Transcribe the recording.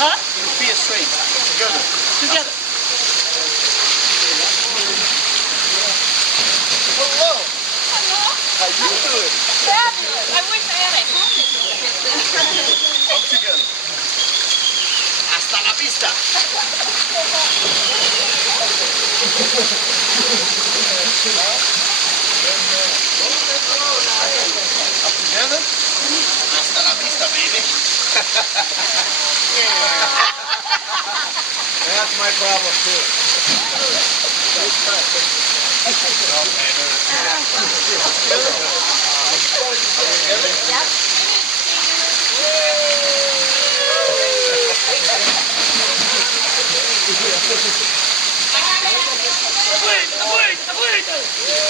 Huh? Feet straight. Together. Together. Hello. Hello. How you doing? Fabulous. I wish I had a helmet. Come together. Hasta la vista. Up together? Hasta la vista, baby. That's my problem too. Aguenta, aguenta, aguenta.